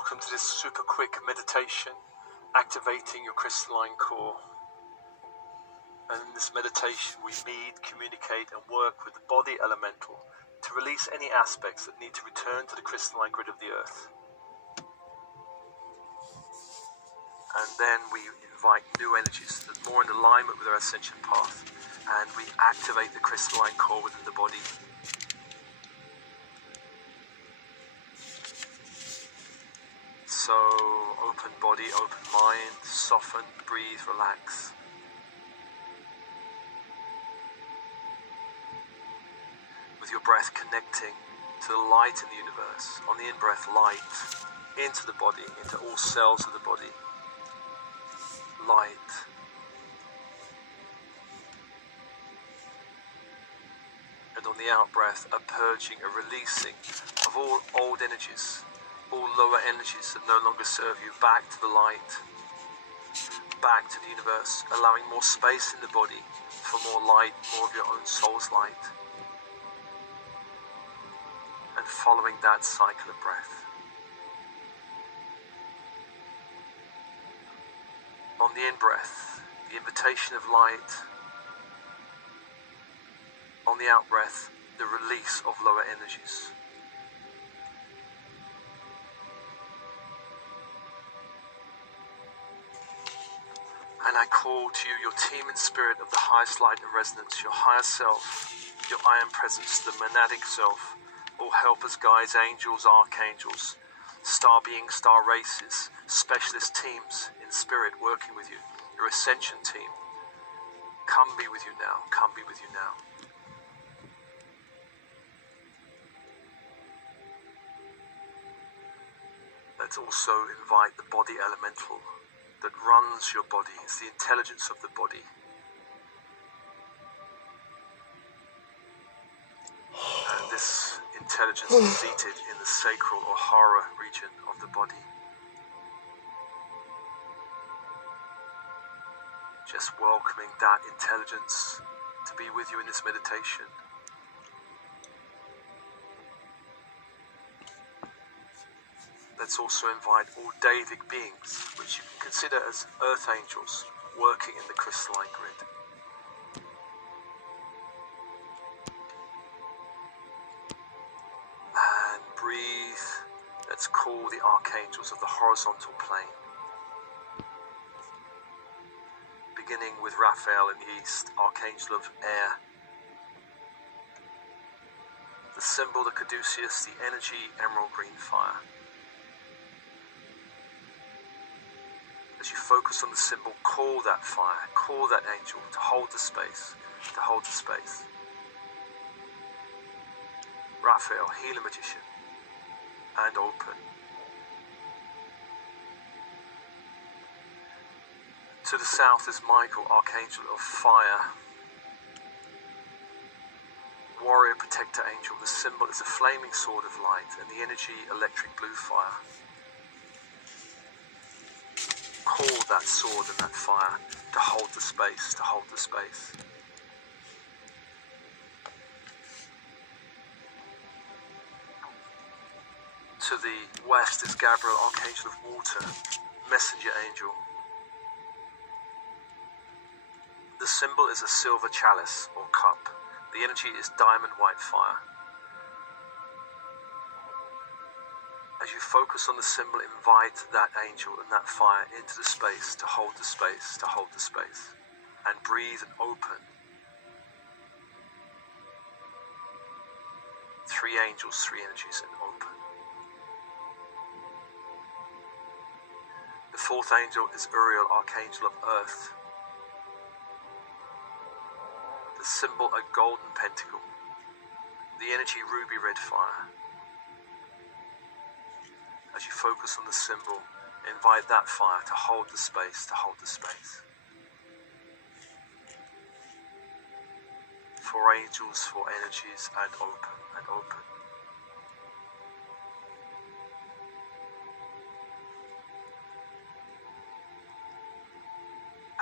Welcome to this super quick meditation, activating your crystalline core. And in this meditation we meet, communicate and work with the body elemental to release any aspects that need to return to the crystalline grid of the earth. And then we invite new energies that are more in alignment with our ascension path, and we activate the crystalline core within the body. So, open body, open mind, soften, breathe, relax. With your breath connecting to the light in the universe. On the in-breath, light into the body, into all cells of the body. Light. And on the out-breath, a purging, a releasing of all old energies. All lower energies that no longer serve you, back to the light, back to the universe, allowing more space in the body for more light, more of your own soul's light, and following that cycle of breath. On the in-breath, the invitation of light. On the out-breath, the release of lower energies. And I call to you your team in spirit of the highest light and resonance, your higher self, your I am presence, the monadic self, all helpers, guides, angels, archangels, star beings, star races, specialist teams in spirit working with you, your ascension team. Come be with you now, come be with you now. Let's also invite the body elemental that runs your body. It's the intelligence of the body. And this intelligence is seated in the sacral or hara region of the body. Just welcoming that intelligence to be with you in this meditation. Let's also invite all Davic beings, which you can consider as earth angels, working in the crystalline grid. And breathe. Let's call the archangels of the horizontal plane. Beginning with Raphael in the east, archangel of air. The symbol, the caduceus, the energy, emerald green fire. As you focus on the symbol, call that fire, call that angel to hold the space, to hold the space. Raphael, healer magician, and open. To the south is Michael, archangel of fire. Warrior, protector, angel. The symbol is a flaming sword of light, and the energy, electric blue fire. Call that sword and that fire to hold the space, to hold the space. To the west is Gabriel, archangel of water, messenger angel. The symbol is a silver chalice or cup. The energy is diamond white fire. As you focus on the symbol, invite that angel and that fire into the space, to hold the space, to hold the space. And breathe and open. 3 angels, 3 energies, and open. The 4th angel is Uriel, archangel of earth. The symbol, a golden pentacle. The energy, ruby red fire. As you focus on the symbol, invite that fire to hold the space, to hold the space. 4 angels, 4 energies, and open, and open.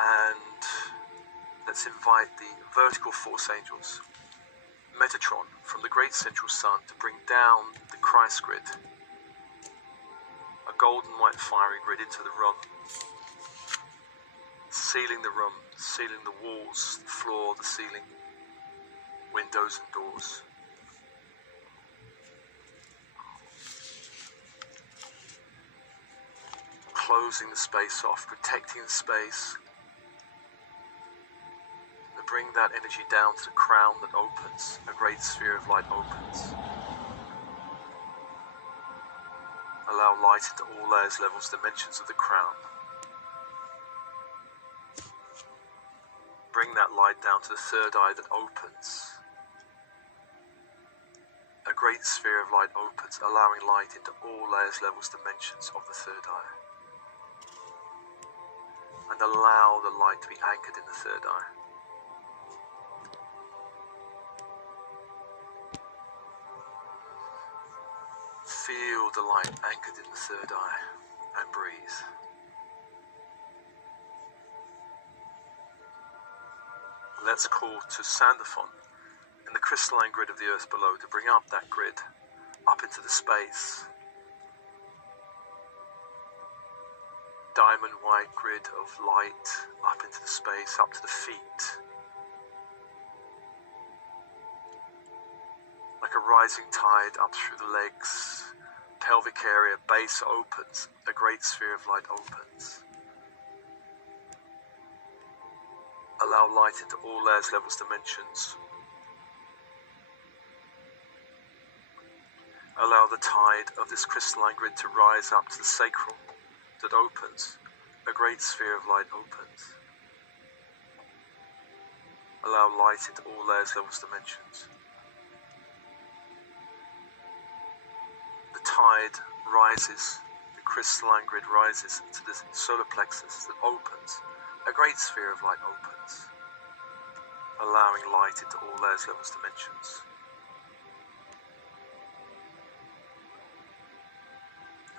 And let's invite the vertical force angels, Metatron, from the great central sun to bring down the Christ grid. A golden white fiery grid into the room, sealing the room, sealing the walls, the floor, the ceiling, windows and doors. Closing the space off, protecting the space. And bring that energy down to the crown that opens, a great sphere of light opens. Allow light into all layers, levels, dimensions of the crown. Bring that light down to the third eye that opens. A great sphere of light opens, allowing light into all layers, levels, dimensions of the third eye. And allow the light to be anchored in the third eye. Feel the light anchored in the third eye and breathe. Let's call to Sandalphon in the crystalline grid of the earth below to bring up that grid, up into the space. Diamond white grid of light up into the space, up to the feet. Like a rising tide up through the legs, pelvic area, base opens, a great sphere of light opens. Allow light into all layers, levels, dimensions. Allow the tide of this crystalline grid to rise up to the sacral that opens, a great sphere of light opens. Allow light into all layers, levels, dimensions. The tide rises, the crystalline grid rises to the solar plexus that opens, a great sphere of light opens, allowing light into all layers, levels, dimensions.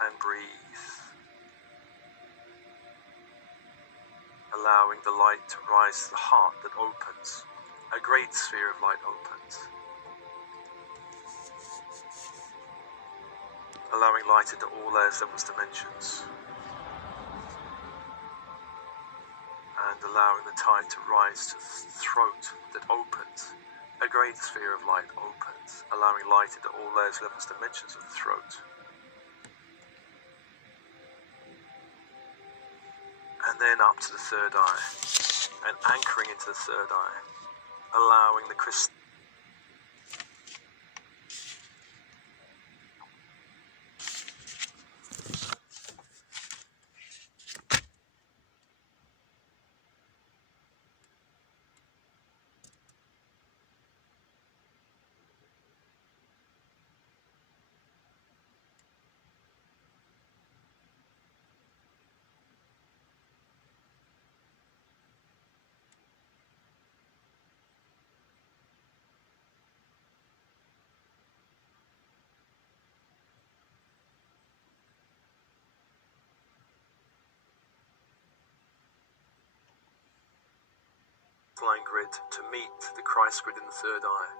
And breathe. Allowing the light to rise to the heart that opens, a great sphere of light opens. Allowing light into all layers, levels, dimensions. And allowing the tide to rise to the throat that opens, a great sphere of light opens, allowing light into all layers, levels, dimensions of the throat. And then up to the third eye, and anchoring into the third eye, allowing the crystal. Line grid to meet the Christ grid in the third eye,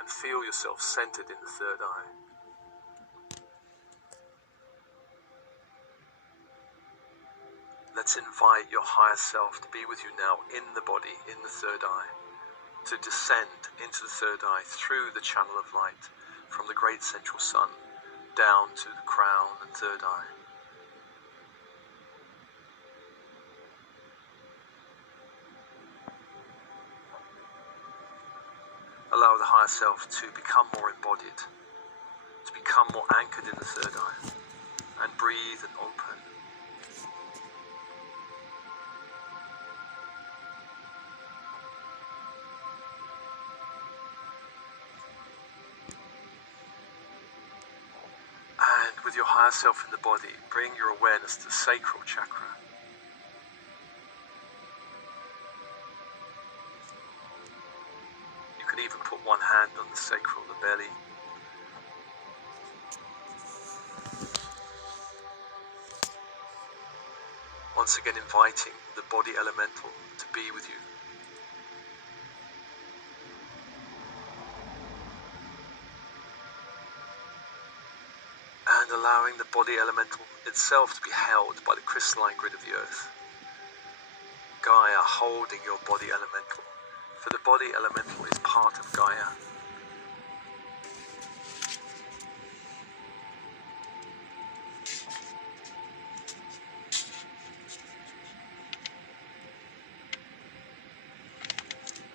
and feel yourself centered in the third eye. Let's invite your higher self to be with you now in the body, in the third eye, to descend into the third eye through the channel of light from the great central sun down to the crown and third eye. Allow the higher self to become more embodied, to become more anchored in the third eye, and breathe and open. And with your higher self in the body, bring your awareness to the sacral chakra. You can even put one hand on the sacral, the belly. Once again inviting the body elemental to be with you. allowing the body elemental itself to be held by the crystalline grid of the earth. Gaia holding your body elemental, for the body elemental is part of Gaia.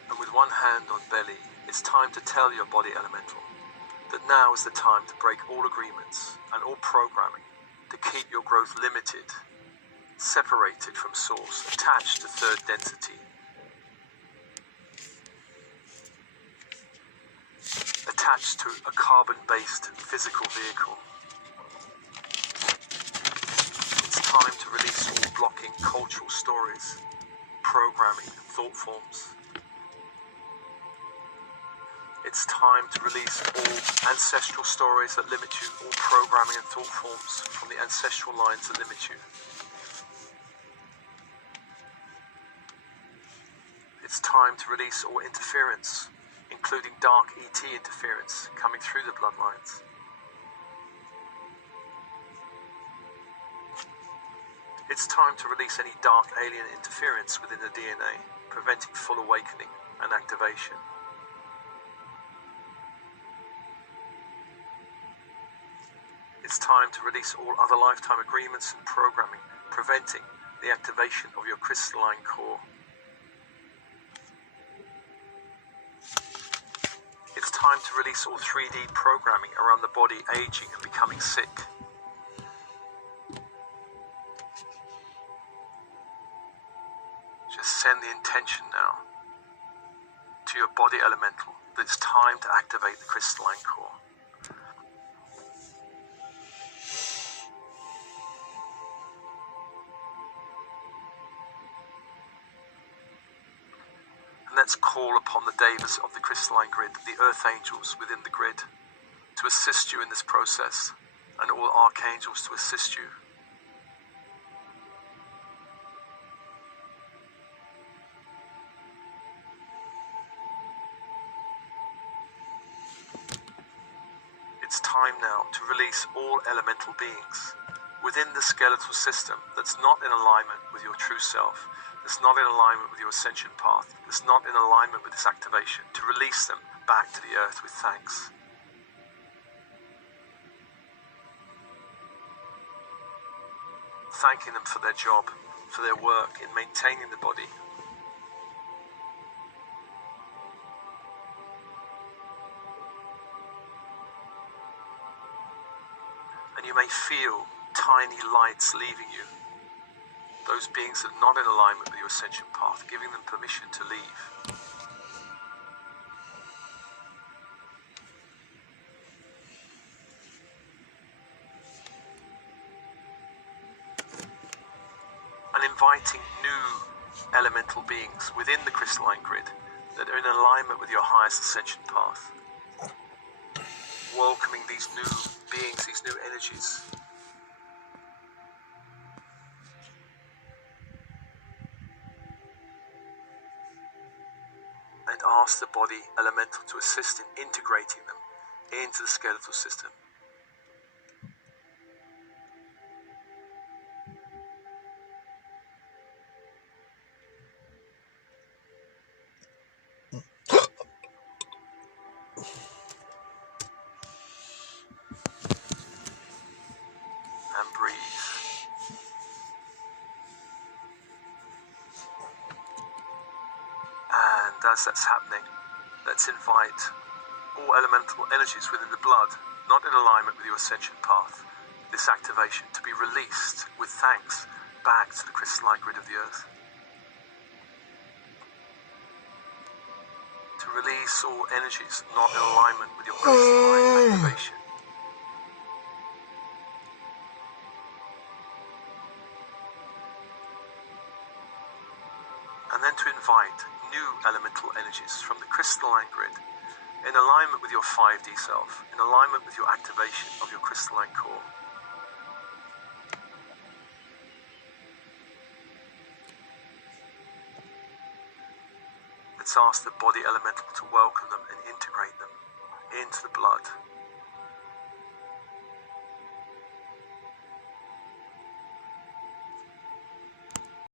And with one hand on belly, it's time to tell your body elemental that now is the time to break all agreements and all programming to keep your growth limited, separated from source, attached to third density, attached to a carbon-based physical vehicle. It's time to release all blocking cultural stories, programming, and thought forms. It's time to release all ancestral stories that limit you, all programming and thought forms from the ancestral lines that limit you. It's time to release all interference, including dark ET interference coming through the bloodlines. It's time to release any dark alien interference within the DNA, preventing full awakening and activation. It's time to release all other lifetime agreements and programming, preventing the activation of your crystalline core. It's time to release all 3D programming around the body aging and becoming sick. Just send the intention now to your body elemental that it's time to activate the crystalline core. Let's call upon the devas of the crystalline grid, the earth angels within the grid, to assist you in this process, and all archangels to assist you. It's time now to release all elemental beings within the skeletal system that's not in alignment with your true self, that's not in alignment with your ascension path, that's not in alignment with this activation, to release them back to the earth with thanks. Thanking them for their job, for their work in maintaining the body. And you may feel tiny lights leaving you. Those beings that are not in alignment with your ascension path, giving them permission to leave. And inviting new elemental beings within the crystalline grid that are in alignment with your highest ascension path. Welcoming these new beings, these new energies. And ask the body elemental to assist in integrating them into the skeletal system. And breathe. And as that's happening, let's invite all elemental energies within the blood, not in alignment with your ascension path, this activation to be released with thanks back to the crystalline grid of the earth. To release all energies not in alignment with your crystalline activation. And then to invite new elemental energies from the crystalline grid in alignment with your 5D self, in alignment with your activation of your crystalline core. Let's ask the body elemental to welcome them and integrate them into the blood.